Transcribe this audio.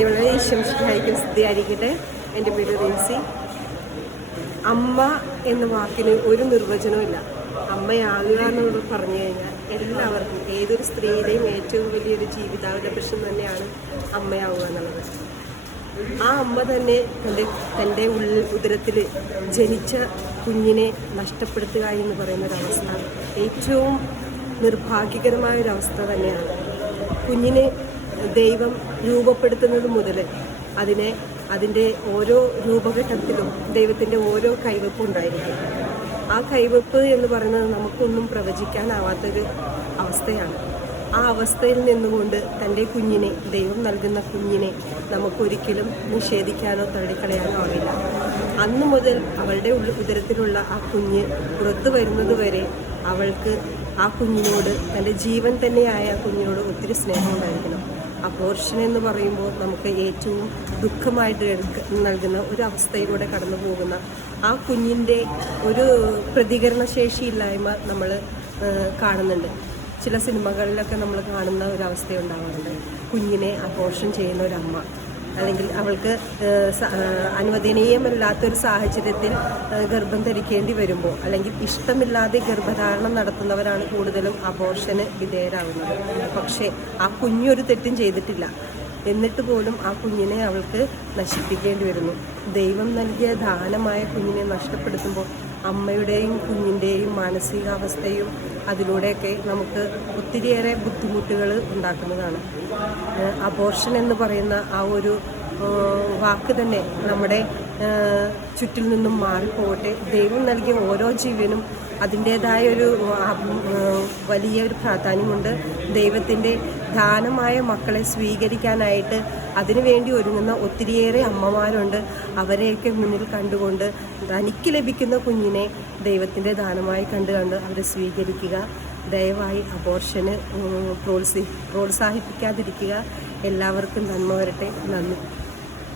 ഇവിടെ ഈശ്വംശിഹായിക്കും സ്ഥിതിയായിരിക്കട്ടെ. എൻ്റെ പേര് റിൻസി. അമ്മ എന്ന വാക്കിന് ഒരു നിർവചനവുമില്ല. അമ്മയാകുക എന്നുള്ളത് പറഞ്ഞു കഴിഞ്ഞാൽ എല്ലാവർക്കും, ഏതൊരു സ്ത്രീയുടെയും ഏറ്റവും വലിയൊരു ജീവിതാഭിലാഷം തന്നെയാണ് അമ്മയാവുക എന്നുള്ളത്. ആ അമ്മ തന്നെ തൻ്റെ ഉദരത്തിൽ ജനിച്ച കുഞ്ഞിനെ നഷ്ടപ്പെടുത്തുക എന്ന് പറയുന്നൊരവസ്ഥ ഏറ്റവും നിർഭാഗ്യകരമായൊരവസ്ഥ തന്നെയാണ്. കുഞ്ഞിനെ ദൈവം രൂപപ്പെടുത്തുന്നത് മുതൽ അതിൻ്റെ ഓരോ രൂപഘട്ടത്തിലും ദൈവത്തിൻ്റെ ഓരോ കൈവെപ്പ് ഉണ്ടായിരിക്കും. ആ കൈവെപ്പ് എന്ന് പറയുന്നത് നമുക്കൊന്നും പ്രവചിക്കാനാവാത്തൊരു അവസ്ഥയാണ്. ആ അവസ്ഥയിൽ നിന്നുകൊണ്ട് തൻ്റെ കുഞ്ഞിനെ, ദൈവം നൽകുന്ന കുഞ്ഞിനെ നമുക്കൊരിക്കലും നിഷേധിക്കാനോ തള്ളിക്കളയാനോ ആവില്ല. അന്നു മുതൽ അവളുടെ ഉദരത്തിലുള്ള ആ കുഞ്ഞ് പുറത്തു വരുന്നത് വരെ അവൾക്ക് ആ കുഞ്ഞിനോട്, തൻ്റെ ജീവൻ തന്നെയായ ആ കുഞ്ഞിനോട് ഒത്തിരി സ്നേഹം ഉണ്ടായിരിക്കണം. അബോർഷൻ എന്ന് പറയുമ്പോൾ നമുക്ക് ഏറ്റവും ദുഃഖമായിട്ട് നൽകുന്ന ഒരു അവസ്ഥയിലൂടെ കടന്നു പോകുന്ന ആ കുഞ്ഞിൻ്റെ ഒരു പ്രതികരണശേഷിയില്ലായ്മ നമ്മൾ കാണുന്നുണ്ട്. ചില സിനിമകളിലൊക്കെ നമ്മൾ കാണുന്ന ഒരു അവസ്ഥയുണ്ടാവാറുണ്ട്. കുഞ്ഞിനെ അബോർഷൻ ചെയ്യുന്ന ഒരമ്മ, അല്ലെങ്കിൽ അവൾക്ക് അനുവദനീയമല്ലാത്തൊരു സാഹചര്യത്തിൽ ഗർഭം ധരിക്കേണ്ടി വരുമ്പോൾ, അല്ലെങ്കിൽ ഇഷ്ടമില്ലാതെ ഗർഭധാരണം നടത്തുന്നവരാണ് കൂടുതലും അബോർഷന് വിധേയരാകുന്നത്. പക്ഷേ ആ കുഞ്ഞൊരു തെറ്റും ചെയ്തിട്ടില്ല, എന്നിട്ട് പോലും ആ കുഞ്ഞിനെ അവൾക്ക് നശിപ്പിക്കേണ്ടി വരുന്നു. ദൈവം നൽകിയ ദാനമായ കുഞ്ഞിനെ നഷ്ടപ്പെടുത്തുമ്പോൾ അമ്മയുടെയും കുഞ്ഞിൻ്റെയും മാനസികാവസ്ഥയും അതിലൂടെയൊക്കെ നമുക്ക് ഒത്തിരിയേറെ ബുദ്ധിമുട്ടുകൾ ഉണ്ടാക്കുന്നതാണ്. അബോർഷൻ എന്ന് പറയുന്ന ആ ഒരു വാക്ക് തന്നെ നമ്മുടെ ചുറ്റിൽ നിന്നും മാറിപ്പോകട്ടെ. ദൈവം നൽകിയ ഓരോ ജീവനും അതിൻ്റേതായൊരു വലിയൊരു പ്രാധാന്യമുണ്ട്. ദൈവത്തിൻ്റെ ദാനമായ മക്കളെ സ്വീകരിക്കാനായിട്ട് അതിനുവേണ്ടി ഒരുങ്ങുന്ന ഒത്തിരിയേറെ അമ്മമാരുണ്ട്. അവരെയൊക്കെ മുന്നിൽ കണ്ടുകൊണ്ട് തനിക്ക് ലഭിക്കുന്ന കുഞ്ഞിനെ ദൈവത്തിൻ്റെ ദാനമായി കണ്ട് അവരെ സ്വീകരിക്കുക. ദയവായി അബോർഷന് പ്രോത്സാഹിപ്പിക്കാതിരിക്കുക. എല്ലാവർക്കും നന്മ വരട്ടെ. നന്ദി.